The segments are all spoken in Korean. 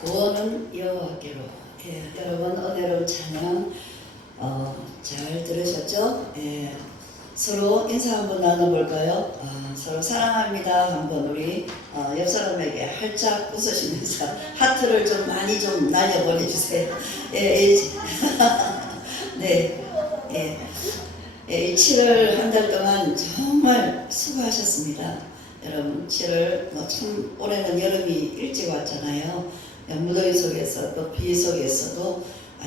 구원은 여호와께로. 여러분 은혜로운 찬양 잘 들으셨죠? 서로 인사 한번 나눠볼까요? 서로 사랑합니다 한번 우리 옆 사람에게 활짝 웃으시면서 하트를 좀 많이 좀 날려보내주세요. 네, 7월 한 달 동안 정말 수고하셨습니다. 여러분 7월 참 올해는 여름이 일찍 왔잖아요. 무더위 속에서 또 비 속에서도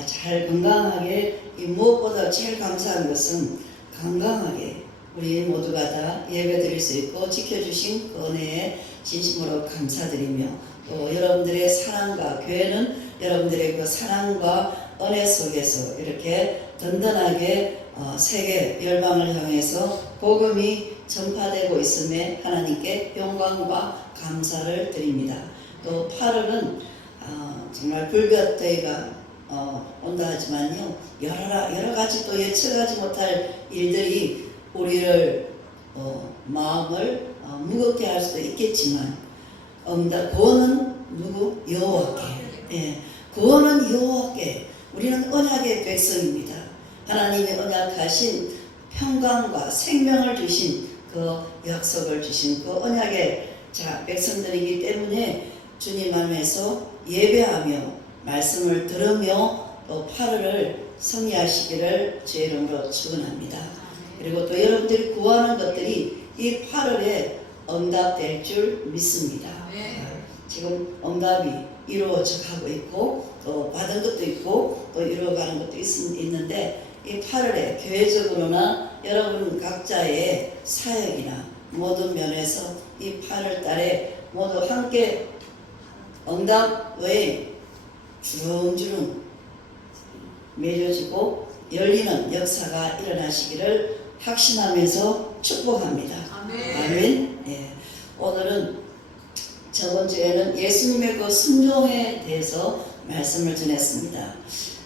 잘 건강하게, 무엇보다 제일 감사한 것은 건강하게 우리 모두가 다 예배 드릴 수 있고 지켜주신 그 은혜에 진심으로 감사드리며, 또 여러분들의 사랑과, 교회는 여러분들의 그 사랑과 은혜 속에서 이렇게 든든하게 세계 열방을 향해서 복음이 전파되고 있음에 하나님께 영광과 감사를 드립니다. 또 8월은 정말 불볕더위가 온다 하지만요, 여러 가지 또 예측하지 못할 일들이 우리를 마음을 무겁게 할 수도 있겠지만, 구원은 누구? 여호와께. 구원은 여호와께. 우리는 언약의 백성입니다. 하나님의 언약하신 평강과 생명을 주신 그 약속을 주신 그 언약의 백성들이기 때문에 주님 안에서 예배하며 말씀을 들으며 또 8월을 승리하시기를 주의 이름으로 축원합니다. 그리고 또 여러분들이 구하는 것들이 이 8월에 응답될 줄 믿습니다. 지금 응답이 이루어져 가고 있고 또 받은 것도 있고 또 이루어가는 것도 있는데, 이 8월에 교회적으로나 여러분 각자의 사역이나 모든 면에서 이 8월 달에 모두 함께 응답의 주렁주렁 맺어지고 열리는 역사가 일어나시기를 확신하면서 축복합니다. 아멘. 오늘은 저번 주에는 예수님의 그 순종에 대해서 말씀을 전했습니다.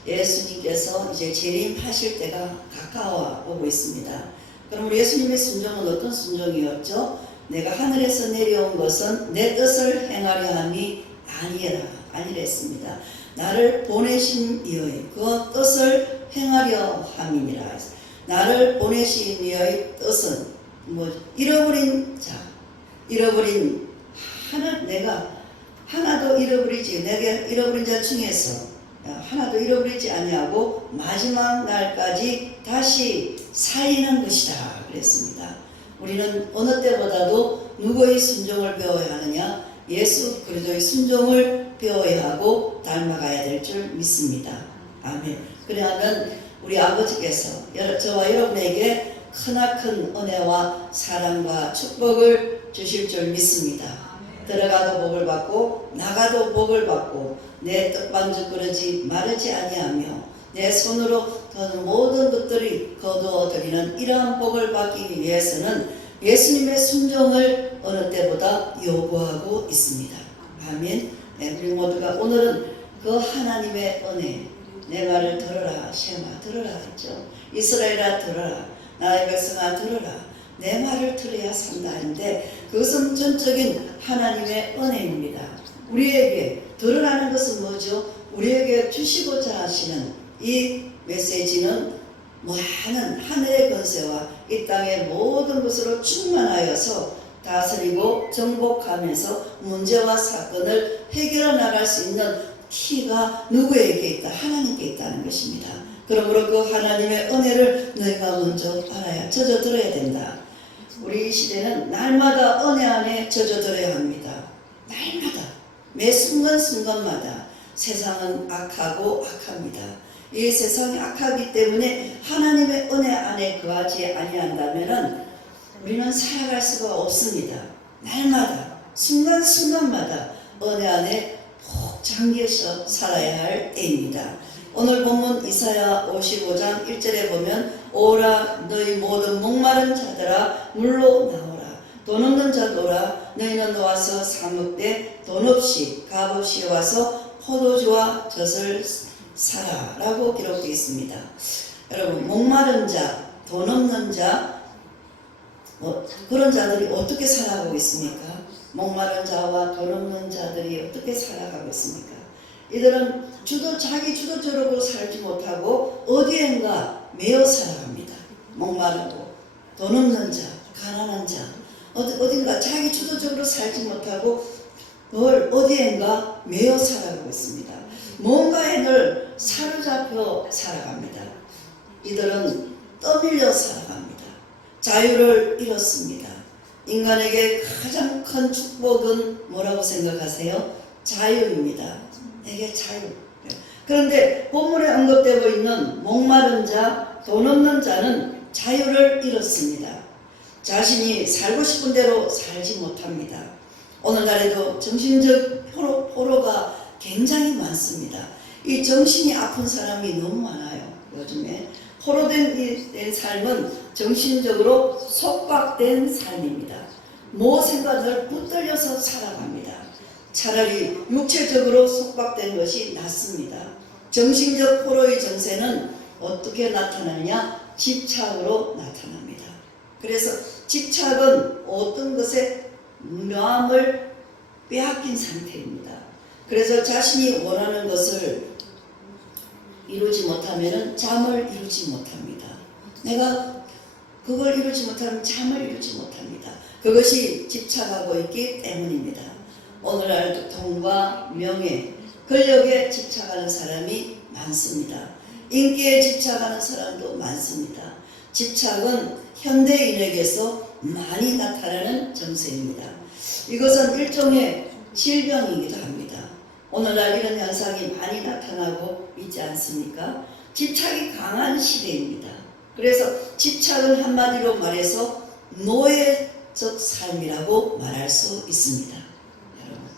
예수님께서 이제 재림하실 때가 가까워 오고 있습니다. 그럼 우리 예수님의 순종은 어떤 순종이었죠? 내가 하늘에서 내려온 것은 내 뜻을 행하려 함이 아니랬습니다. 나를 보내신 이의 그 뜻을 행하려 함이니라. 나를 보내신 이의 뜻은 잃어버린 내가 하나도 잃어버리지, 내가 잃어버린 자 중에서 하나도 잃어버리지 아니하고 마지막 날까지 다시 살리는 것이다 그랬습니다. 우리는 어느 때보다도 누구의 순종을 배워야 하느냐? 예수 그리스도의 순종을 배워야 하고 닮아가야 될 줄 믿습니다. 아멘. 그러면 우리 아버지께서 저와 여러분에게 크나큰 은혜와 사랑과 축복을 주실 줄 믿습니다. 들어가도 복을 받고 나가도 복을 받고 내 떡반죽 그러지 마르지 아니하며 내 손으로 거둔 모든 것들이 거두어드리는 이러한 복을 받기 위해서는 예수님의 순종을 어느 때보다 요구하고 있습니다. 아멘. 우리 모두가 오늘은 그 하나님의 은혜, 내 말을 들어라, 셰마 들어라 했죠. 이스라엘아 들어라, 나의 백성아 들어라, 내 말을 들어야 산다는데, 그것은 전적인 하나님의 은혜입니다. 우리에게 드러나는 것은 뭐죠? 우리에게 주시고자 하시는 이 메시지는 많은 하늘의 권세와 이 땅의 모든 것으로 충만하여서 다스리고 정복하면서 문제와 사건을 해결해 나갈 수 있는 키가 누구에게 있다? 하나님께 있다는 것입니다. 그러므로 그 하나님의 은혜를 너희가 먼저 알아야 젖어들어야 된다. 우리 시대는 날마다 은혜 안에 젖어들어야 합니다. 날마다, 매 순간순간마다 세상은 악하고 악합니다. 이 세상이 악하기 때문에 하나님의 은혜 안에 거하지 아니한다면 우리는 살아갈 수가 없습니다. 날마다 순간순간마다 은혜 안에 푹 잠겨서 살아야 할 때입니다. 오늘 본문 이사야 55장 1절에 보면 오라 너희 모든 목마른 자들아 물로 나오라 돈 없는 자들아 너희는 나와서 사먹되 돈 없이 값 없이 와서 포도주와 젖을 사라 라고 기록되어 있습니다. 여러분 목마른 자, 돈 없는 자 그런 자들이 어떻게 살아가고 있습니까? 목마른 자와 돈 없는 자들이 어떻게 살아가고 있습니까? 이들은 자기 주도적으로 살지 못하고 어디엔가 매여 살아갑니다. 목마르고 돈 없는 자, 가난한 자 어딘가 자기 주도적으로 살지 못하고 늘 어디엔가 매여 살아가고 있습니다. 뭔가에 늘 사로잡혀 살아갑니다. 이들은 떠밀려 살아갑니다. 자유를 잃었습니다. 인간에게 가장 큰 축복은 뭐라고 생각하세요? 자유입니다. 내게 자유. 그런데 본문에 언급되고 있는 목마른 자, 돈 없는 자는 자유를 잃었습니다. 자신이 살고 싶은 대로 살지 못합니다. 오늘날에도 정신적 포로가 굉장히 많습니다. 이 정신이 아픈 사람이 너무 많아요. 요즘에 포로된 삶은 정신적으로 속박된 삶입니다. 무엇인가 늘 붙들려서 살아갑니다. 차라리 육체적으로 속박된 것이 낫습니다. 정신적 포로의 정세는 어떻게 나타나느냐? 집착으로 나타납니다. 그래서 집착은 어떤 것에 마음을 빼앗긴 상태입니다. 그래서 자신이 원하는 것을 이루지 못하면 잠을 이루지 못합니다. 내가 그걸 이루지 못하면 잠을 이루지 못합니다. 그것이 집착하고 있기 때문입니다. 오늘날 돈과 명예, 권력에 집착하는 사람이 많습니다. 인기에 집착하는 사람도 많습니다. 집착은 현대인에게서 많이 나타나는 정세입니다. 이것은 일종의 질병이기도 합니다. 오늘날 이런 현상이 많이 나타나고 있지 않습니까? 집착이 강한 시대입니다. 그래서 집착은 한마디로 말해서 노예적 삶이라고 말할 수 있습니다. 여러분,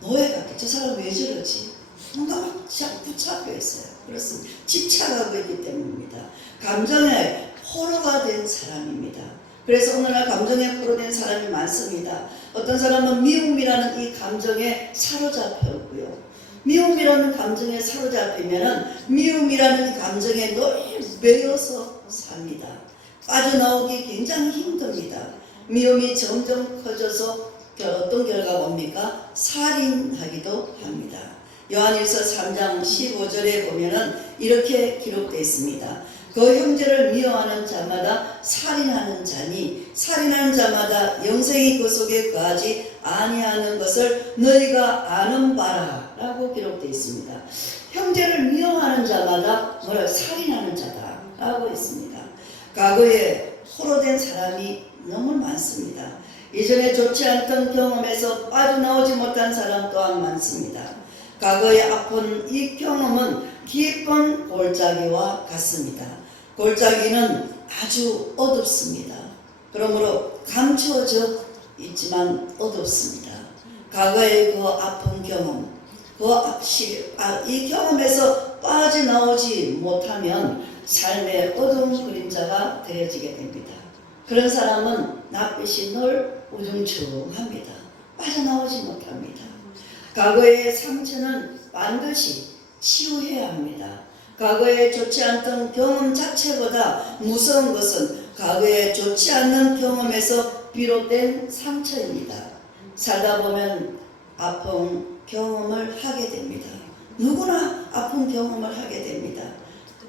노예 같아. 저 사람 왜 저러지? 뭔가 막 붙잡혀 있어요. 그렇습니다. 집착하고 있기 때문입니다. 감정에 포로가 된 사람입니다. 그래서 오늘날 감정에 포로된 사람이 많습니다. 어떤 사람은 미움이라는 이 감정에 사로잡혔고요. 미움이라는 감정에 사로잡히면은 미움이라는 이 감정에 늘 매여서 삽니다. 빠져나오기 굉장히 힘듭니다. 미움이 점점 커져서 어떤 결과가 뭡니까? 살인하기도 합니다. 요한일서 3장 15절에 보면은 이렇게 기록되어 있습니다. 그 형제를 미워하는 자마다 살인하는 자니 살인하는 자마다 영생이 그 속에 거하지 아니하는 것을 너희가 아는 바라 라고 기록되어 있습니다. 형제를 미워하는 자마다 뭐라 살인하는 자다 라고 했습니다. 과거에 포로된 사람이 너무 많습니다. 이전에 좋지 않던 경험에서 빠져나오지 못한 사람 또한 많습니다. 과거의 아픈 이 경험은 깊은 골짜기와 같습니다. 골짜기는 아주 어둡습니다. 그러므로 감추어져 있지만 어둡습니다. 과거의 그 아픈 경험, 이 경험에서 빠져나오지 못하면 삶의 어두운 그림자가 되어지게 됩니다. 그런 사람은 낯빛이 늘 우중충합니다. 빠져나오지 못합니다. 과거의 상처는 반드시 치유해야 합니다. 과거에 좋지 않던 경험 자체보다 무서운 것은 과거에 좋지 않는 경험에서 비롯된 상처입니다. 살다 보면 아픈 경험을 하게 됩니다. 누구나 아픈 경험을 하게 됩니다.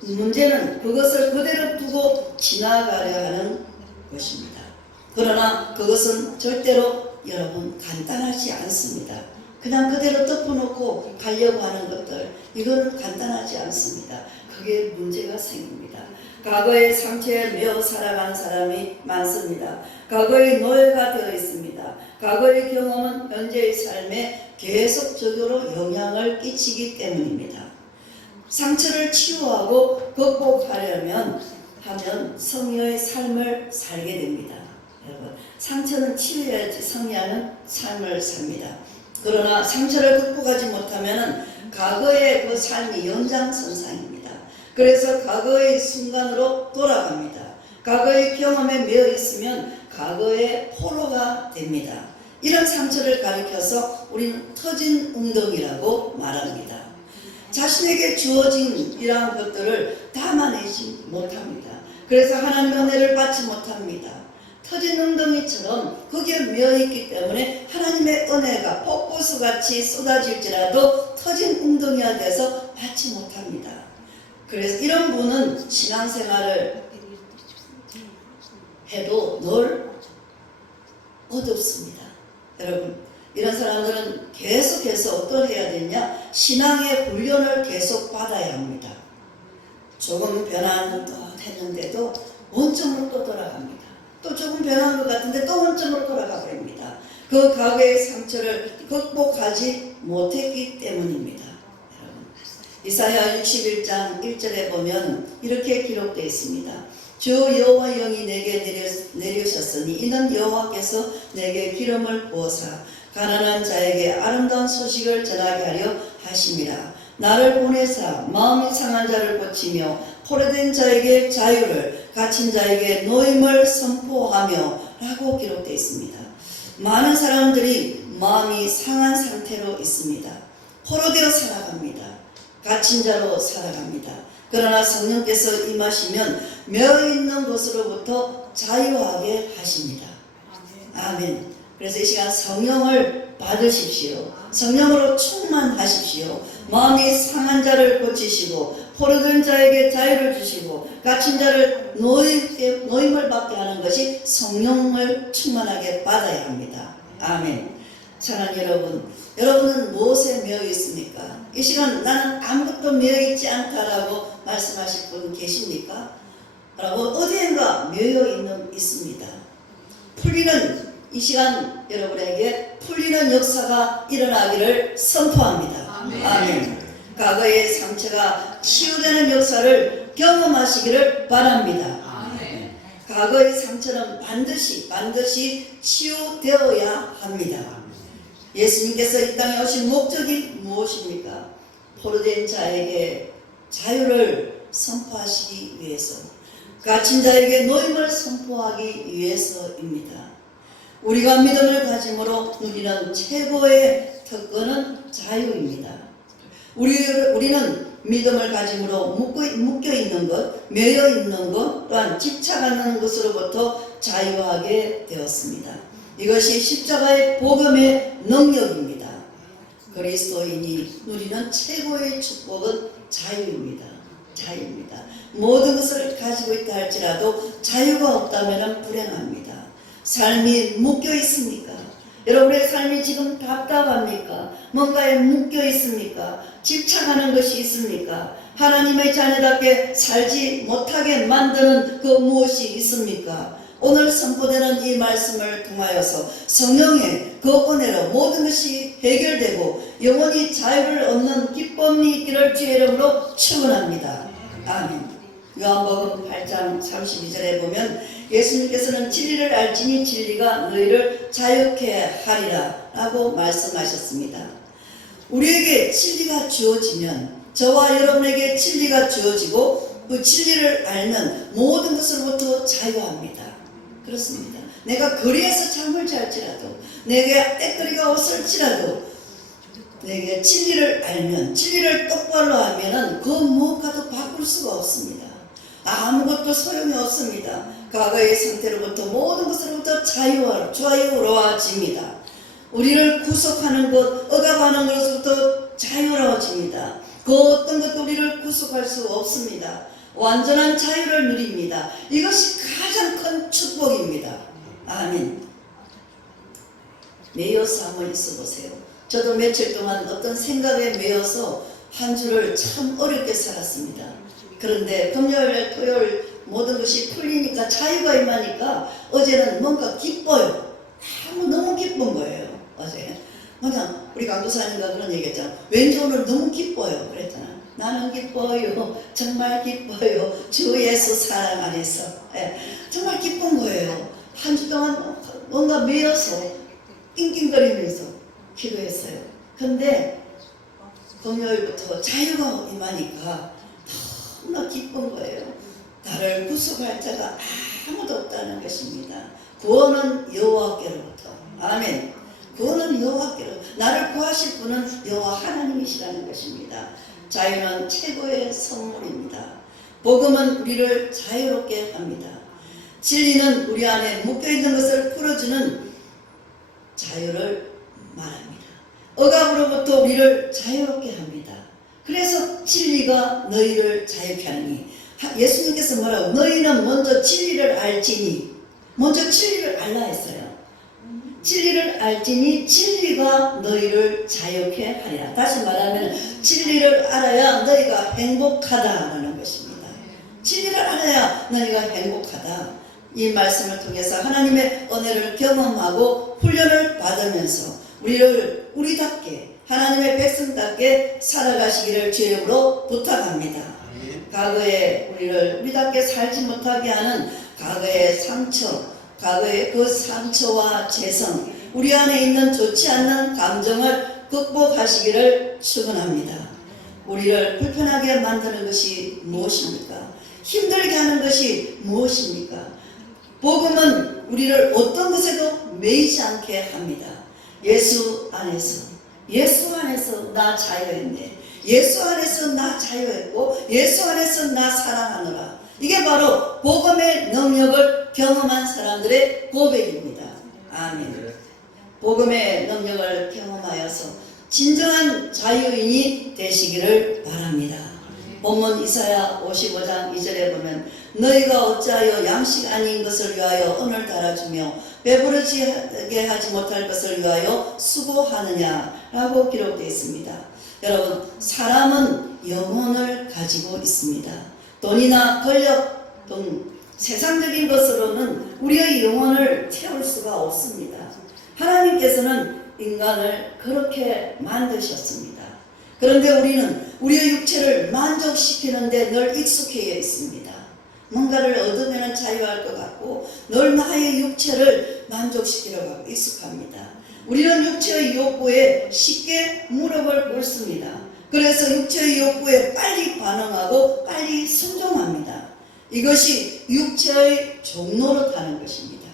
문제는 그것을 그대로 두고 지나가려 하는 것입니다. 그러나 그것은 절대로 여러분 간단하지 않습니다. 그냥 그대로 덮어놓고 가려고 하는 것들, 이건 간단하지 않습니다. 그게 문제가 생깁니다. 과거의 상처에 매어 살아가는 사람이 많습니다. 과거의 노예가 되어 있습니다. 과거의 경험은 현재의 삶에 계속적으로 영향을 끼치기 때문입니다. 상처를 치유하고 극복하려면 성령의 삶을 살게 됩니다. 여러분, 상처는 치유해야지 성령은 삶을 삽니다. 그러나 상처를 극복하지 못하면 과거의 그 삶이 연장선상입니다. 그래서 과거의 순간으로 돌아갑니다. 과거의 경험에 매여 있으면 과거의 포로가 됩니다. 이런 상처를 가리켜서 우리는 터진 웅덩이라고 말합니다. 자신에게 주어진 이러한 것들을 담아내지 못합니다. 그래서 하나님의 은혜를 받지 못합니다. 터진 웅덩이처럼 거기에 매여있기 때문에 하나님의 은혜가 폭포수같이 쏟아질지라도 터진 웅덩이가 돼서 받지 못합니다. 그래서 이런 분은 신앙생활을 해도 늘 어둡습니다. 여러분, 이런 사람들은 계속해서 어떠해야 되냐? 신앙의 훈련을 계속 받아야 합니다. 조금 변한 것 했는데도 원점으로 또 돌아갑니다. 또 조금 변한 것 같은데 또 원점으로 돌아가 버립니다. 그 과거의 상처를 극복하지 못했기 때문입니다. 여러분, 이사야 61장 1절에 보면 이렇게 기록되어 있습니다. 주 여호와 영이 내게 내리셨으니 이는 여호와께서 내게 기름을 부어사 가난한 자에게 아름다운 소식을 전하게 하려 하심이라. 나를 보내사 마음이 상한 자를 고치며 포로된 자에게 자유를, 갇힌 자에게 노임을 선포하며 라고 기록되어 있습니다. 많은 사람들이 마음이 상한 상태로 있습니다. 포로되어 살아갑니다. 갇힌 자로 살아갑니다. 그러나 성령께서 임하시면 매어있는 것으로부터 자유하게 하십니다. 아멘. 그래서 이 시간 성령을 받으십시오. 성령으로 충만하십시오. 마음이 상한 자를 고치시고 포로된 자에게 자유를 주시고 갇힌 자를 노임을 받게 하는 것이 성령을 충만하게 받아야 합니다. 아멘. 사랑하는 여러분, 여러분은 무엇에 매여 있습니까? 이 시간 나는 아무것도 매여 있지 않다라고 말씀하실 분 계십니까? 라고 어디엔가 매여 있습니다. 풀리는 이 시간 여러분에게 풀리는 역사가 일어나기를 선포합니다. 아멘. 과거의 상처가 치유되는 역사를 경험하시기를 바랍니다. 아멘. 과거의 상처는 반드시 치유되어야 합니다. 예수님께서 이 땅에 오신 목적이 무엇입니까? 포로된 자에게 자유를 선포하시기 위해서, 갇힌 자에게 노임을 선포하기 위해서입니다. 우리가 믿음을 가짐으로 누리는 최고의 특권은 자유입니다. 우리는 믿음을 가짐으로 묶여있는 것, 매여있는 것, 또한 집착하는 것으로부터 자유하게 되었습니다. 이것이 십자가의 복음의 능력입니다. 그리스도인이 누리는 최고의 축복은 자유입니다. 자유입니다. 모든 것을 가지고 있다 할지라도 자유가 없다면 불행합니다. 삶이 묶여 있습니까? 여러분의 삶이 지금 답답합니까? 뭔가에 묶여 있습니까? 집착하는 것이 있습니까? 하나님의 자녀답게 살지 못하게 만드는 그 무엇이 있습니까? 오늘 선포되는 이 말씀을 통하여서 성령의 그 은혜로 모든 것이 해결되고 영원히 자유를 얻는 기쁨이 있기를 주의 이름으로 축원합니다. 아멘. 요한복음 8장 32절에 보면 예수님께서는 진리를 알지니 진리가 너희를 자유케 하리라 라고 말씀하셨습니다. 우리에게 진리가 주어지면, 저와 여러분에게 진리가 주어지고 그 진리를 알면 모든 것으로부터 자유합니다. 그렇습니다. 내가 거리에서 잠을 잘지라도, 내게 때거리가 없을지라도 내게 진리를 알면, 진리를 똑바로 하면은 그 무엇과도 바꿀 수가 없습니다. 아무것도 소용이 없습니다. 과거의 상태로부터 모든 것으로부터 자유로워집니다. 우리를 구속하는 것, 억압하는 것으로부터 자유로워집니다. 그 어떤 것도 우리를 구속할 수 없습니다. 완전한 자유를 누립니다. 이것이 가장 큰 축복입니다. 아멘. 매여서 한번 있어보세요. 저도 며칠 동안 어떤 생각에 매여서 한 주를 참 어렵게 살았습니다. 그런데 금요일, 토요일 모든 것이 풀리니까, 자유가 임하니까 어제는 뭔가 기뻐요. 너무 기쁜 거예요. 어제 그냥 우리 강도사님과 그런 얘기했잖아. 왠지 오늘 너무 기뻐요 그랬잖아. 나는 기뻐요. 정말 기뻐요. 주 예수 사랑 안에서. 정말 기쁜 거예요. 한 주 동안 뭔가 매여서 낑낑거리면서 기도했어요. 근데 금요일부터 자유가 임하니까 너무나 기쁜 거예요. 나를 구속할 자가 아무도 없다는 것입니다. 구원은 여호와께로부터. 아멘. 구원은 여호와께로. 나를 구하실 분은 여호와 하나님이시라는 것입니다. 자유는 최고의 선물입니다. 복음은 우리를 자유롭게 합니다. 진리는 우리 안에 묶여있는 것을 풀어주는 자유를 말합니다. 억압으로부터 우리를 자유롭게 합니다. 그래서 진리가 너희를 자유케 하니, 예수님께서 뭐라고? 너희는 먼저 진리를 알지니, 먼저 진리를 알라 했어요. 진리를 알지니 진리가 너희를 자유케 하리라. 다시 말하면 진리를 알아야 너희가 행복하다라는 것입니다. 진리를 알아야 너희가 행복하다. 이 말씀을 통해서 하나님의 은혜를 경험하고 훈련을 받으면서 우리답게 하나님의 백성답게 살아가시기를 주님으로 부탁합니다. 과거에 우리답게 살지 못하게 하는 과거의 상처, 과거의 그 상처와 재성, 우리 안에 있는 좋지 않는 감정을 극복하시기를 축원합니다. 우리를 불편하게 만드는 것이 무엇입니까? 힘들게 하는 것이 무엇입니까? 복음은 우리를 어떤 것에도 매이지 않게 합니다. 예수 안에서 나 자유했네. 예수 안에서 나 자유했고 예수 안에서 나 사랑하노라. 이게 바로 복음의 능력을 경험한 사람들의 고백입니다. 아멘. 복음의 능력을 경험하여서 진정한 자유인이 되시기를 바랍니다. 본문 이사야 55장 2절에 보면 너희가 어찌하여 양식 아닌 것을 위하여 은을 달아주며 배부르게 하지 못할 것을 위하여 수고하느냐라고 기록되어 있습니다. 여러분, 사람은 영혼을 가지고 있습니다. 돈이나 권력 등 세상적인 것으로는 우리의 영혼을 채울 수가 없습니다. 하나님께서는 인간을 그렇게 만드셨습니다. 그런데 우리는 우리의 육체를 만족시키는 데 늘 익숙해 있습니다. 뭔가를 얻으면 자유할 것 같고 늘 나의 육체를 만족시키려고 하고 익숙합니다. 우리는 육체의 욕구에 쉽게 무릎을 꿇습니다. 그래서 육체의 욕구에 빨리 반응하고 빨리 순종합니다. 이것이 육체의 종로로 타는 것입니다.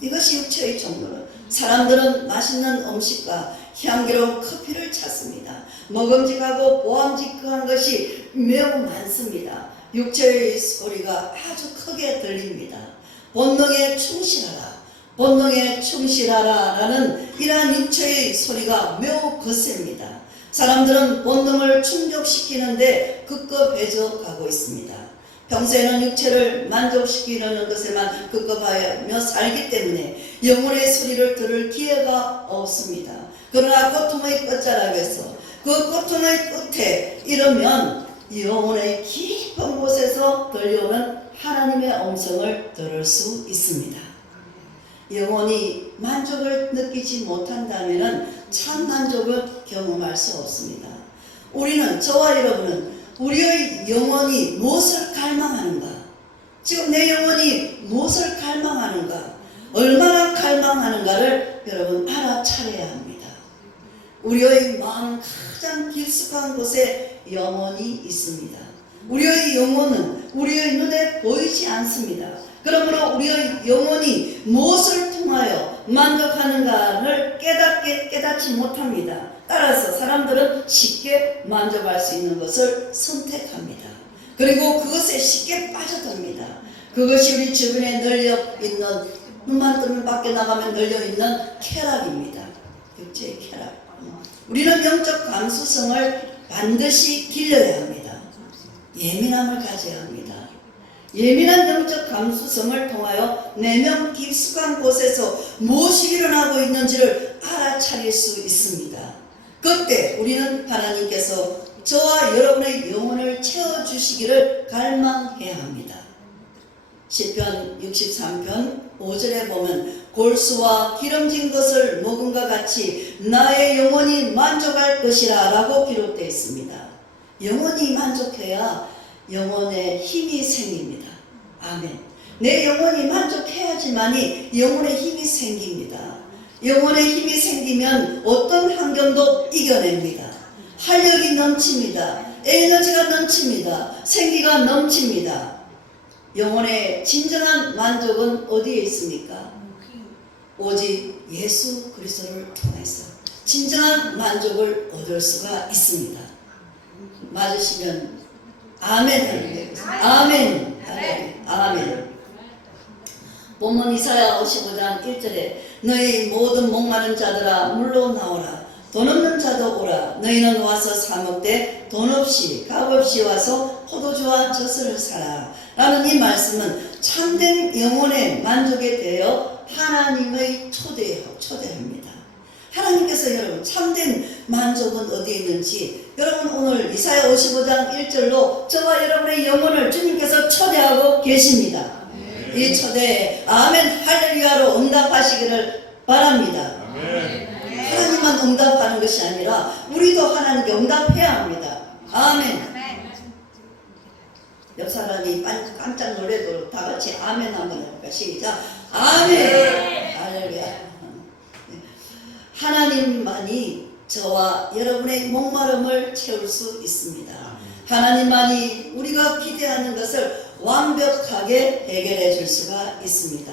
이것이 육체의 종로로. 사람들은 맛있는 음식과 향기로운 커피를 찾습니다. 먹음직하고 보암직한 것이 매우 많습니다. 육체의 소리가 아주 크게 들립니다. 본능에 충실하라, 본능에 충실하라 라는 이러한 육체의 소리가 매우 거셉니다. 사람들은 본능을 충족시키는데 급급해져 가고 있습니다. 평소에는 육체를 만족시키려는 것에만 급급하며 살기 때문에 영혼의 소리를 들을 기회가 없습니다. 그러나 고통의 끝자락에서 그 고통의 끝에 이르면 영혼의 깊은 곳에서 들려오는 하나님의 음성을 들을 수 있습니다. 영혼이 만족을 느끼지 못한다면 참 만족을 경험할 수 없습니다. 우리는, 저와 여러분은 우리의 영혼이 무엇을 갈망하는가? 지금 내 영혼이 무엇을 갈망하는가? 얼마나 갈망하는가를 여러분 알아차려야 합니다. 우리의 마음 가장 깊숙한 곳에 영혼이 있습니다. 우리의 영혼은 우리의 눈에 보이지 않습니다. 그러므로 우리의 영혼이 무엇을 통하여 만족하는가를 깨닫지 못합니다. 따라서 사람들은 쉽게 만족할 수 있는 것을 선택합니다. 그리고 그것에 쉽게 빠져듭니다. 그것이 우리 주변에 널려 있는, 눈만 뜨면 밖에 나가면 널려 있는 쾌락입니다. 육체의 쾌락. 우리는 영적 감수성을 반드시 길러야 합니다. 예민함을 가져야 합니다. 예민한 영적 감수성을 통하여 내면 깊숙한 곳에서 무엇이 일어나고 있는지를 알아차릴 수 있습니다. 그때 우리는 하나님께서 저와 여러분의 영혼을 채워주시기를 갈망해야 합니다. 시편 63편 5절에 보면 골수와 기름진 것을 먹음과 같이 나의 영혼이 만족할 것이라 라고 기록되어 있습니다. 영혼이 만족해야 영혼의 힘이 생깁니다. 아멘. 내 영혼이 만족해야지만이 영혼의 힘이 생깁니다. 영혼의 힘이 생기면 어떤 환경도 이겨냅니다. 활력이 넘칩니다. 에너지가 넘칩니다. 생기가 넘칩니다. 영혼의 진정한 만족은 어디에 있습니까? 오직 예수 그리스도를 통해서 진정한 만족을 얻을 수가 있습니다. 맞으시면 아멘. 아멘. 아멘. 본문 이사야 55장 1절에 너희 모든 목마른 자들아 물로 나오라. 돈 없는 자도 오라. 너희는 와서 사 먹되 돈 없이 값 없이 와서 포도주와 젖을 사라. 라는 이 말씀은 참된 영혼의 만족에 대하여 하나님의 초대합니다. 하나님께서 여러분 참된 만족은 어디에 있는지 여러분 오늘 이사야 55장 1절로 저와 여러분의 영혼을 주님께서 초대하고 계십니다. 이 초대에 아멘 할렐루야로 응답하시기를 바랍니다. 하나님만 응답하는 것이 아니라 우리도 하나님께 응답해야 합니다. 아멘. 옆 사람이 깜짝 놀래도 다 같이 아멘 한번 해볼까? 시작. 아멘. 할렐루야. 하나님만이 저와 여러분의 목마름을 채울 수 있습니다. 하나님만이 우리가 기대하는 것을 완벽하게 해결해 줄 수가 있습니다.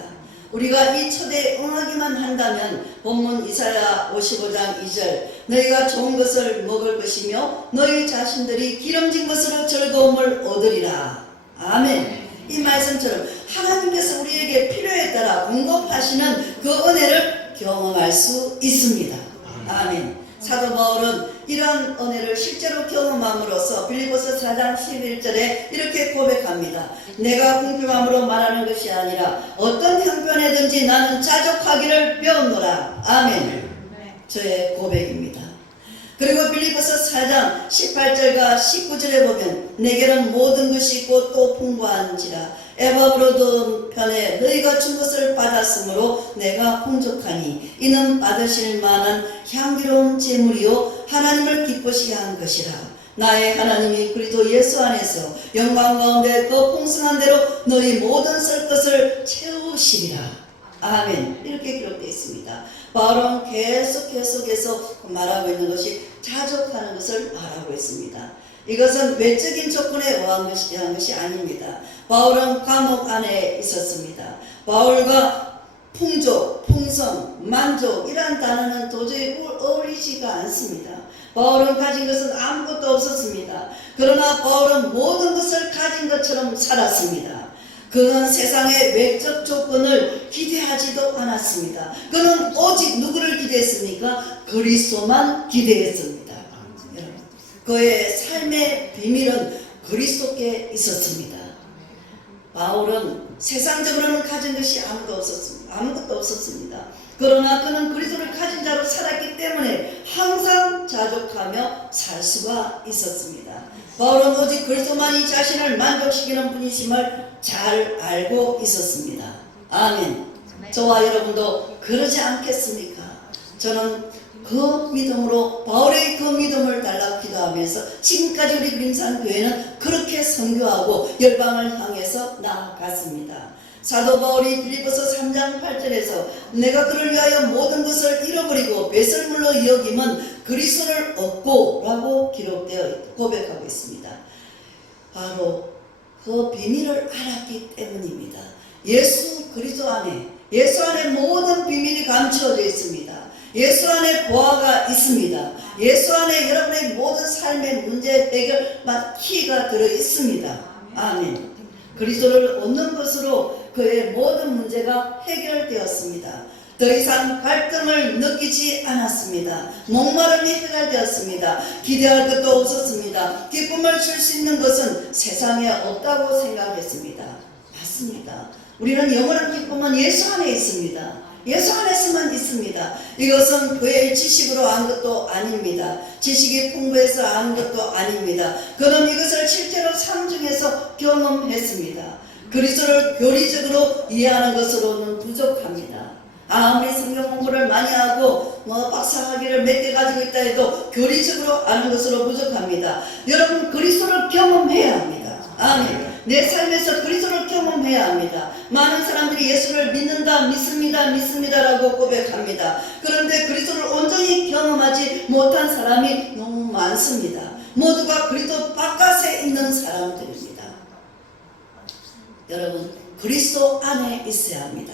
우리가 이 초대에 응하기만 한다면 본문 이사야 55장 2절 너희가 좋은 것을 먹을 것이며 너희 자신들이 기름진 것으로 즐거움을 얻으리라. 아멘. 이 말씀처럼 하나님께서 우리에게 필요에 따라 공급하시는 그 은혜를 경험할 수 있습니다. 아멘. 사도 바울은 이러한 은혜를 실제로 경험함으로써 빌립보서 4장 11절에 이렇게 고백합니다. 내가 궁핍함으로 말하는 것이 아니라 어떤 형편에든지 나는 자족하기를 배웠노라. 아멘. 저의 고백입니다. 그리고 빌립보서 4장 18절과 19절에 보면 내게는 모든 것이 있고 또 풍부한지라 에바브로돈 편에 너희가 준 것을 받았으므로 내가 풍족하니 이는 받으실 만한 향기로운 제물이요 하나님을 기쁘시게 한 것이라. 나의 하나님이 그리스도 예수 안에서 영광 가운데 그 풍성한 대로 너희 모든 쓸 것을 채우시리라. 아멘. 이렇게 기록되어 있습니다. 바울은 계속해서 말하고 있는 것이 자족하는 것을 말하고 있습니다. 이것은 외적인 조건에 의한 것이 아닙니다. 바울은 감옥 안에 있었습니다. 바울과 풍족, 풍성, 만족 이란 단어는 도저히 어울리지가 않습니다. 바울은 가진 것은 아무것도 없었습니다. 그러나 바울은 모든 것을 가진 것처럼 살았습니다. 그는 세상의 외적 조건을 기대하지도 않았습니다. 그는 오직 누구를 기대했습니까? 그리스도만 기대했습니다. 그의 삶의 비밀은 그리스도께 있었습니다. 바울은 세상적으로는 가진 것이 아무것도 없었습니다. 그러나 그는 그리스도를 가진 자로 살았기 때문에 항상 자족하며 살 수가 있었습니다. 바울은 오직 그리스도만이 자신을 만족시키는 분이심을 잘 알고 있었습니다. 아멘. 저와 여러분도 그러지 않겠습니까? 저는 그 믿음으로 바울의 그 믿음을 달라고 기도하면서 지금까지 우리 그림산 교회는 그렇게 선교하고 열방을 향해서 나아갔습니다. 사도 바울이 빌립보서 3장 8절에서 내가 그를 위하여 모든 것을 잃어버리고 배설물로 여김은 그리스도를 얻고 라고 기록되어 고백하고 있습니다. 바로 그 비밀을 알았기 때문입니다. 예수 그리스도 안에 모든 비밀이 감추어져 있습니다. 예수 안에 보화가 있습니다. 예수 안에 여러분의 모든 삶의 문제 해결 키가 들어 있습니다. 아멘. 그리스도를 얻는 것으로 그의 모든 문제가 해결되었습니다. 더 이상 갈등을 느끼지 않았습니다. 목마름이 해결되었습니다. 기대할 것도 없었습니다. 기쁨을 줄 수 있는 것은 세상에 없다고 생각했습니다. 맞습니다. 우리는 영원한 기쁨은 예수 안에 있습니다. 예수 안에서만 있습니다. 이것은 그의 지식으로 안 것도 아닙니다. 지식이 풍부해서 안 것도 아닙니다. 그는 이것을 실제로 상중에서 경험했습니다. 그리스도를 교리적으로 이해하는 것으로는 부족합니다. 아무리 성경 공부를 많이 하고 박사학위를 몇 개 가지고 있다 해도 교리적으로 아는 것으로 부족합니다. 여러분 그리스도를 경험해야 합니다. 아멘. 내 삶에서 그리스도를 경험해야 합니다. 많은 사람들이 예수를 믿는다, 믿습니다라고 고백합니다. 그런데 그리스도를 온전히 경험하지 못한 사람이 너무 많습니다. 모두가 그리스도 바깥에 있는 사람들입니다. 여러분, 그리스도 안에 있어야 합니다.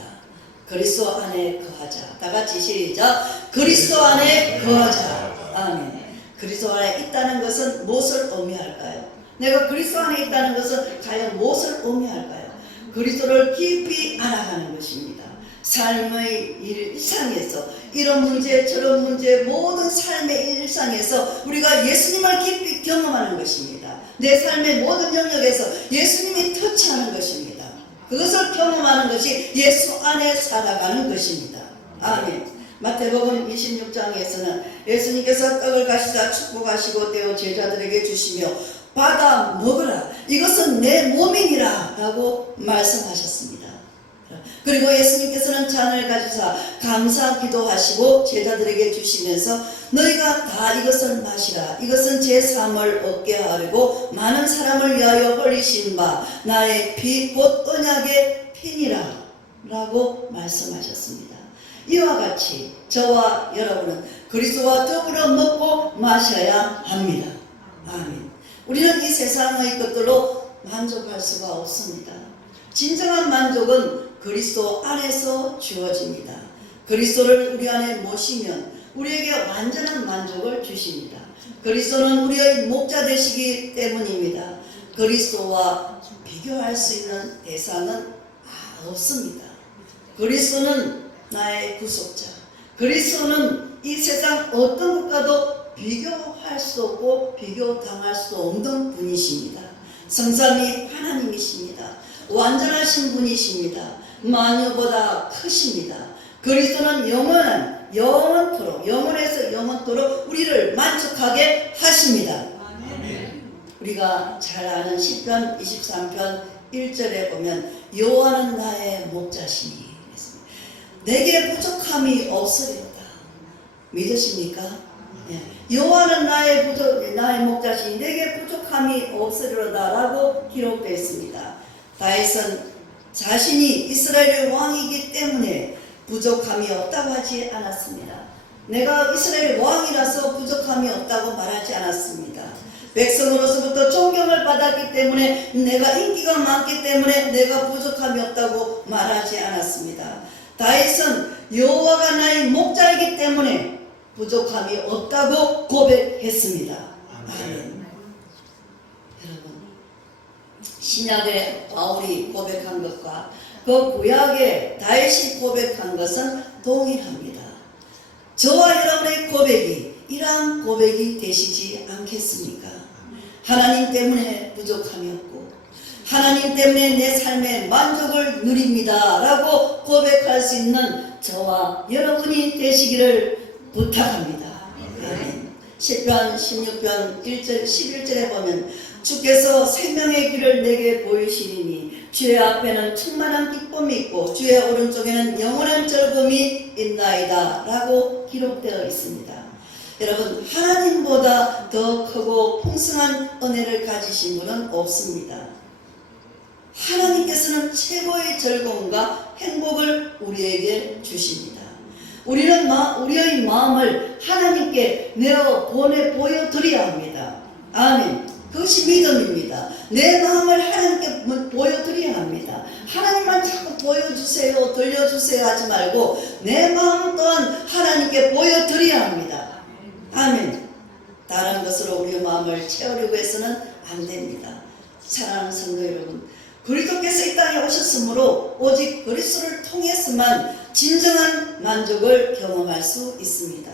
그리스도 안에 거하자. 다 같이 시작. 그리스도 안에 거하자. 아멘. 그리스도 안에 있다는 것은 무엇을 의미할까요? 내가 그리스도 안에 있다는 것은 과연 무엇을 의미할까요? 그리스도를 깊이 알아가는 것입니다. 삶의 일상에서 이런 문제 저런 문제 모든 삶의 일상에서 우리가 예수님을 깊이 경험하는 것입니다. 내 삶의 모든 영역에서 예수님이 터치하는 것입니다. 그것을 경험하는 것이 예수 안에 살아가는 것입니다. 아멘. 마태복음 26장에서는 예수님께서 떡을 가시다 축복하시고 떼어 제자들에게 주시며 받아 먹으라, 이것은 내 몸이니라 라고 말씀하셨습니다. 그리고 예수님께서는 잔을 가지사 감사 기도하시고 제자들에게 주시면서 너희가 다 이것을 마시라, 이것은 제 삶을 얻게 하려고 많은 사람을 위하여 흘리신 바 나의 피 곧 언약의 피니라 라고 말씀하셨습니다. 이와 같이 저와 여러분은 그리스도와 더불어 먹고 마셔야 합니다. 아멘. 우리는 이 세상의 것들로 만족할 수가 없습니다. 진정한 만족은 그리스도 안에서 주어집니다. 그리스도를 우리 안에 모시면 우리에게 완전한 만족을 주십니다. 그리스도는 우리의 목자 되시기 때문입니다. 그리스도와 비교할 수 있는 대상은 없습니다. 그리스도는 나의 구속자. 그리스도는 이 세상 어떤 것과도 비교할 수 없고 비교당할 수도 없는 분이십니다. 성삼위 하나님이십니다. 완전하신 분이십니다. 만유보다 크십니다. 그리스도는 영원토록 영원에서 영원토록 우리를 만족하게 하십니다. 아멘. 우리가 잘 아는 시편 23편 1절에 보면 여호와는 나의 목자시니 내게 부족함이 없으리로다. 믿으십니까? 여호와는 나의 목자시니 내게 부족함이 없으리로다 라고 기록되어 있습니다. 다윗은 자신이 이스라엘의 왕이기 때문에 부족함이 없다고 하지 않았습니다. 내가 이스라엘의 왕이라서 부족함이 없다고 말하지 않았습니다. 백성으로서부터 존경을 받았기 때문에, 내가 인기가 많기 때문에 내가 부족함이 없다고 말하지 않았습니다. 다윗은 여호와가 나의 목자이기 때문에 부족함이 없다고 고백했습니다. 아멘. 여러분, 신약의 바울이 고백한 것과 그 구약의 다윗이 고백한 것은 동일합니다. 저와 여러분의 고백이 이러한 고백이 되시지 않겠습니까? 하나님 때문에 부족함이 없고 하나님 때문에 내 삶의 만족을 누립니다 라고 고백할 수 있는 저와 여러분이 되시기를 부탁합니다. 아멘. 시편 16편 1절 11절에 보면 주께서 생명의 길을 내게 보이시리니 주의 앞에는 충만한 기쁨이 있고 주의 오른쪽에는 영원한 즐거움이 있나이다 라고 기록되어 있습니다. 여러분, 하나님보다 더 크고 풍성한 은혜를 가지신 분은 없습니다. 하나님께서는 최고의 즐거움과 행복을 우리에게 주십니다. 우리는 우리의 마음을 하나님께 보여드려야 합니다. 아멘. 그것이 믿음입니다. 내 마음을 하나님께 보여드려야 합니다. 하나님만 자꾸 보여주세요, 들려주세요 하지 말고 내 마음 또한 하나님께 보여드려야 합니다. 아멘. 다른 것으로 우리의 마음을 채우려고 해서는 안 됩니다. 사랑하는 성도 여러분, 그리스도께서 이 땅에 오셨으므로 오직 그리스도를 통해서만 진정한 만족을 경험할 수 있습니다.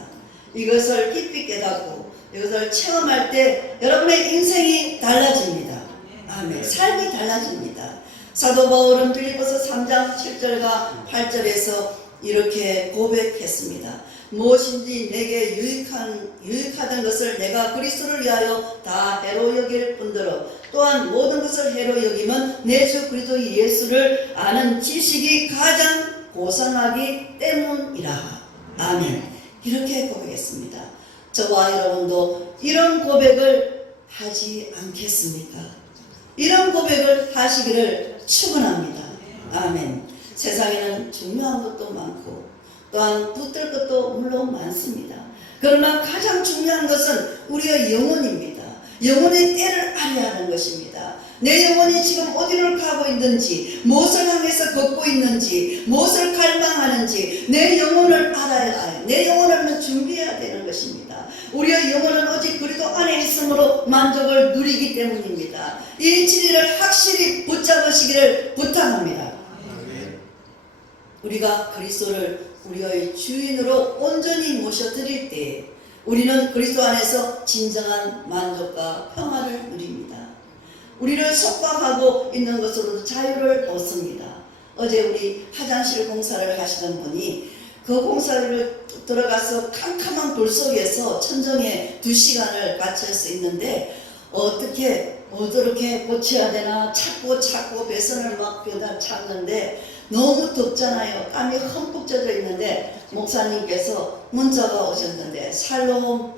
이것을 깊이 깨닫고 이것을 체험할 때 여러분의 인생이 달라집니다. 아멘. 삶이 달라집니다. 사도 바울은 빌립보서 3장 7절과 8절에서 이렇게 고백했습니다. 무엇인지 내게 유익하던 것을 내가 그리스도를 위하여 다 해로 여길 뿐더러 또한 모든 것을 해로 여기면 내 주 그리스도 예수를 아는 지식이 가장 고상하기 때문이라. 아멘. 이렇게 고백했습니다. 저와 여러분도 이런 고백을 하지 않겠습니까? 이런 고백을 하시기를 축원합니다. 아멘. 세상에는 중요한 것도 많고 또한 붙들 것도 물론 많습니다. 그러나 가장 중요한 것은 우리의 영혼입니다. 영혼의 때를 알아야 하는 것입니다. 내 영혼이 지금 어디를 가고 있는지, 무엇을 향해서 걷고 있는지, 무엇을 갈망하는지 내 영혼을 알아야 해요. 내 영혼을 준비해야 되는 것입니다. 우리의 영혼은 오직 그리스도 안에 있음으로 만족을 누리기 때문입니다. 이 진리를 확실히 붙잡으시기를 부탁합니다. 우리가 그리스도를 우리의 주인으로 온전히 모셔드릴 때 우리는 그리스도 안에서 진정한 만족과 평화를 누립니다. 우리를 속박하고 있는 것으로도 자유를 얻습니다. 어제 우리 화장실 공사를 하시던 분이 그 공사를 들어가서 캄캄한 불 속에서 천정에 2시간을 갇혀서 있는데 어떻게 고쳐야 되나 찾고 배선을 막 찾는데 너무 덥잖아요. 땀이 흠뻑 젖어 있는데 목사님께서 문자가 오셨는데 샬롬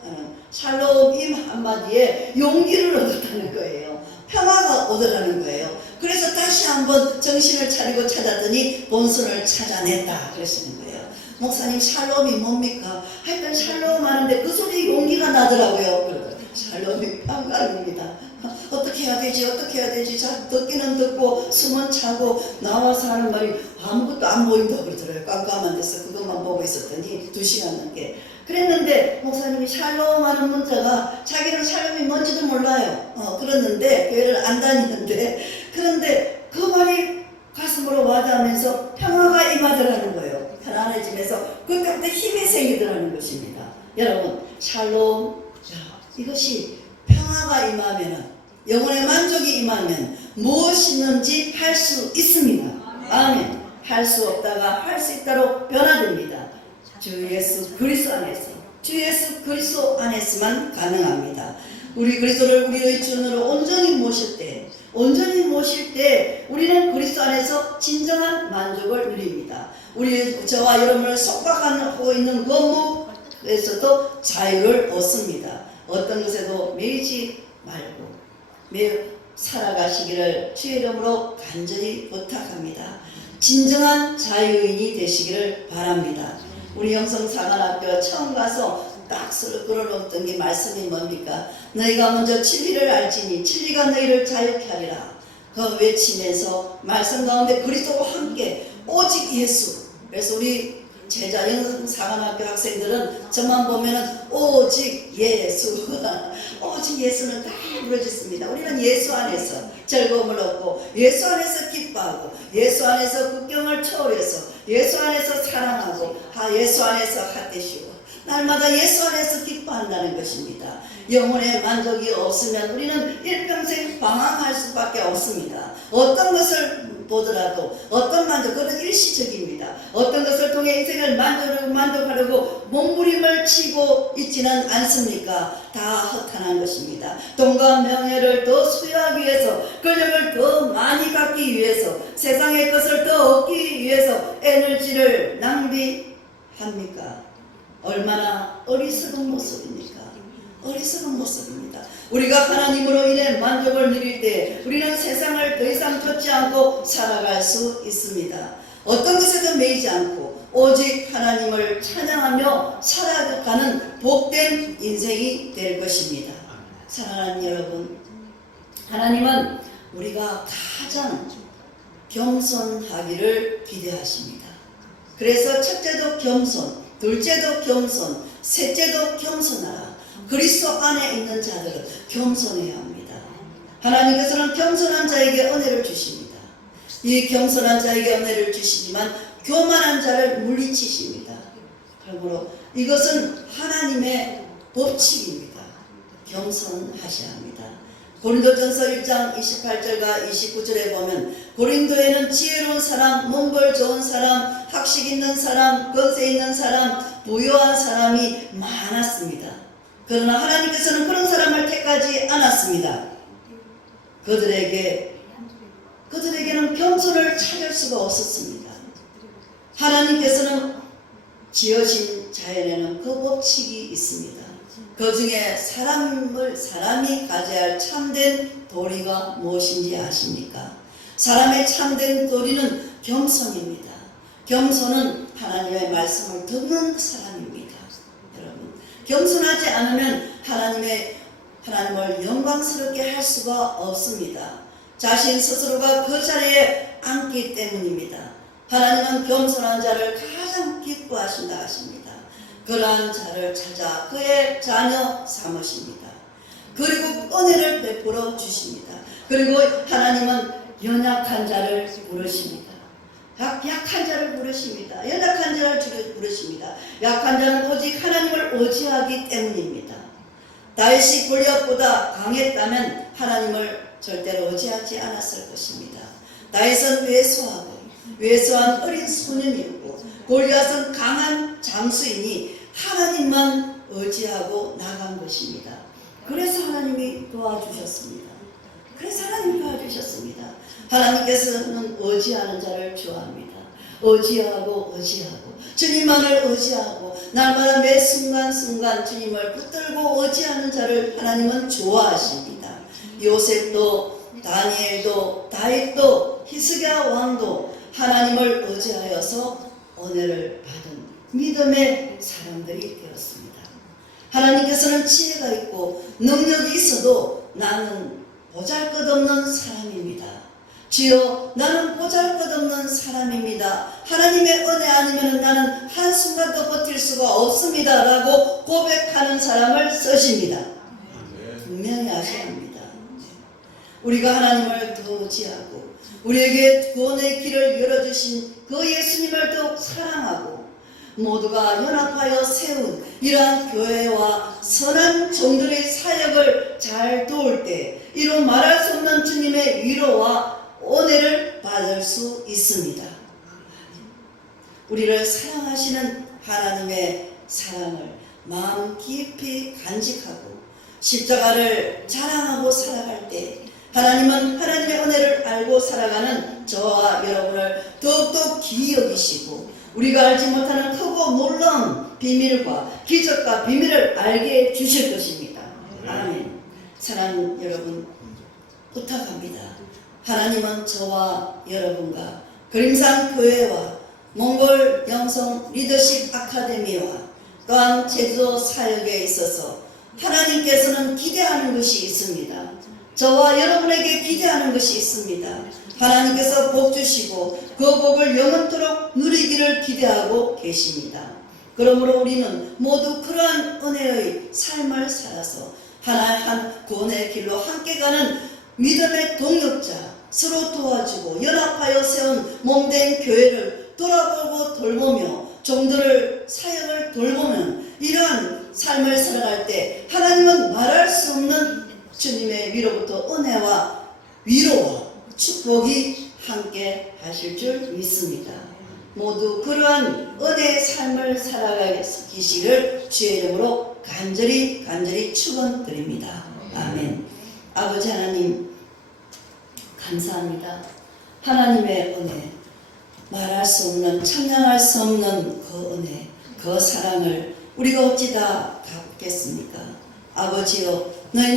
이 한마디에 용기를 얻었다는 거예요. 평화가 오더라는 거예요. 그래서 다시 한번 정신을 차리고 찾았더니 본선을 찾아냈다 그러시는 거예요. 목사님 샬롬이 뭡니까? 하여튼 샬롬 하는데 그 소리에 용기가 나더라고요. 샬롬이 평강입니다. 어떻게 해야 되지? 자, 듣기는 듣고 숨은 차고 나와서 하는 말이 아무것도 안 보인다 그러더라고요. 깜깜한 데서 그것만 보고 있었더니 2시간 넘게 그랬는데 목사님이 샬롬 하는 문자가 자기는 샬롬이 뭔지도 몰라요. 그랬는데 교회를 안 다니는데 그런데 그 말이 가슴으로 와닿으면서 평화가 임하더라는 거예요. 편안해지면서 그때부터 힘이 생기더라는 것입니다. 여러분 샬롬 이것이 평화가 임하면은 영혼의 만족이 임하면 무엇이든지 할 수 있습니다. 아멘. 할 수 없다가 할 수 있다로 변화됩니다. 주 예수 그리스도 안에서만 가능합니다. 우리 그리스도를 우리의 주인으로 온전히 모실 때 우리는 그리스도 안에서 진정한 만족을 누립니다. 저와 여러분을 속박하고 있는 거무에서도 자유를 얻습니다. 어떤 것에도 매이지 말고 매우 살아가시기를 주의 이름으로 간절히 부탁합니다. 진정한 자유인이 되시기를 바랍니다. 우리 영성사관학교 처음 가서 딱 서로 끌어놓던 게 말씀이 뭡니까? 너희가 먼저 진리를 알지니 진리가 너희를 자유케 하리라. 그 외치면서 말씀 가운데 그리스도와 함께 오직 예수. 그래서 우리 제자 영성사관학교 학생들은 저만 보면은 오직 예수 오직 예수는 다 부러졌습니다. 우리는 예수 안에서 즐거움을 얻고 예수 안에서 기뻐하고 예수 안에서 국경을 초월해서 예수 안에서 사랑하고 예수 안에서 핫되시고 날마다 예수 안에서 기뻐한다는 것입니다. 영혼의 만족이 없으면 우리는 일평생 방황할 수밖에 없습니다. 어떤 것을 보더라도 어떤 만족, 그건 일시적입니다. 어떤 것을 통해 인생을 만족하려고 몸부림을 치고 있지는 않습니까? 다 허탄한 것입니다. 돈과 명예를 더 소유하기 위해서, 권력을 더 많이 갖기 위해서, 세상의 것을 더 얻기 위해서 에너지를 낭비합니까? 얼마나 어리석은 모습입니까? 어리석은 모습입니다. 우리가 하나님으로 인해 만족을 누릴 때 우리는 세상을 더 이상 좇지 않고 살아갈 수 있습니다. 어떤 것에도 매이지 않고 오직 하나님을 찬양하며 살아가는 복된 인생이 될 것입니다. 사랑하는 여러분, 하나님은 우리가 가장 겸손하기를 기대하십니다. 그래서 첫째도 겸손, 둘째도 겸손, 셋째도 겸손하라. 그리스도 안에 있는 자들은 겸손해야 합니다. 하나님께서는 겸손한 자에게 은혜를 주십니다. 이 겸손한 자에게 은혜를 주시지만 교만한 자를 물리치십니다. 그러므로 이것은 하나님의 법칙입니다. 겸손하셔야 합니다. 고린도전서 1장 28절과 29절에 보면 고린도에는 지혜로운 사람, 문벌 좋은 사람, 학식 있는 사람, 권세 있는 사람, 부유한 사람이 많았습니다. 그러나 하나님께서는 그런 사람을 택하지 않았습니다. 그들에게는 겸손을 찾을 수가 없었습니다. 하나님께서는 지으신 자연에는 그 법칙이 있습니다. 그 중에 사람이 가져야 할 참된 도리가 무엇인지 아십니까? 사람의 참된 도리는 겸손입니다. 겸손은 하나님의 말씀을 듣는 사람입니다. 여러분, 겸손하지 않으면 하나님을 영광스럽게 할 수가 없습니다. 자신 스스로가 그 자리에 앉기 때문입니다. 하나님은 겸손한 자를 가장 기뻐하신다 하십니다. 그러한 자를 찾아 그의 자녀 삼으십니다. 그리고 은혜를 베풀어 주십니다. 그리고 하나님은 연약한 자를 부르십니다. 약한 자를 부르십니다. 연약한 자를 부르십니다. 약한 자는 오직 하나님을 의지하기 때문입니다. 다윗이 골리앗보다 강했다면 하나님을 절대로 의지하지 않았을 것입니다. 다윗은 왜소한 어린 소년이었고 골리앗은 강한 장수이니 하나님만 의지하고 나간 것입니다. 그래서 하나님이 도와주셨습니다. 하나님께서는 의지하는 자를 좋아합니다. 의지하고 주님만을 의지하고 날마다 매 순간순간 주님을 붙들고 의지하는 자를 하나님은 좋아하십니다. 요셉도 다니엘도 다윗도 히스기야 왕도 하나님을 의지하여서 은혜를 받은 믿음의 사람들이 되었습니다. 하나님께서는 지혜가 있고 능력이 있어도 나는 보잘것없는 사람입니다. 주여, 나는 보잘것없는 사람입니다. 하나님의 은혜 아니면 나는 한순간도 버틸 수가 없습니다 라고 고백하는 사람을 쓰십니다. 분명히 아셔야 합니다. 우리가 하나님을 더 의지하고 우리에게 구원의 길을 열어주신 그 예수님을 더욱 사랑하고 모두가 연합하여 세운 이러한 교회와 선한 종들의 사역을 잘 도울 때 이루 말할 수 없는 주님의 위로와 은혜를 받을 수 있습니다. 우리를 사랑하시는 하나님의 사랑을 마음 깊이 간직하고 십자가를 자랑하고 살아갈 때 하나님은 하나님의 은혜를 알고 살아가는 저와 여러분을 더욱더 귀히 여기시고 우리가 알지 못하는 크고 놀라운 비밀과 기적과 비밀을 알게 해주실 것입니다. 아멘. 사랑하는 여러분, 부탁합니다. 하나님은 저와 여러분과 그림산 교회와 몽골 영성 리더십 아카데미와 또한 제주도 사역에 있어서 하나님께서는 기대하는 것이 있습니다. 저와 여러분에게 기대하는 것이 있습니다. 하나님께서 복 주시고 그 복을 영원토록 누리기를 기대하고 계십니다. 그러므로 우리는 모두 그러한 은혜의 삶을 살아서 하나한 구원의 길로 함께 가는 믿음의 동역자, 서로 도와주고 연합하여 세운 몸된 교회를 돌아보고 돌보며 종들을 사역을 돌보면 이러한 삶을 살아갈 때 하나님은 말할 수 없는 주님의 위로부터 은혜와 위로와 축복이 함께 하실 줄 믿습니다. 모두 그러한 은혜의 삶을 살아가시기를 주의 이름으로 간절히 축원드립니다. 아멘. 아버지 하나님 감사합니다. 하나님의 은혜, 말할 수 없는, 청량할 수 없는 그 은혜, 그 사랑을 우리가 어찌 다 갚겠습니까? 아버지여, 너희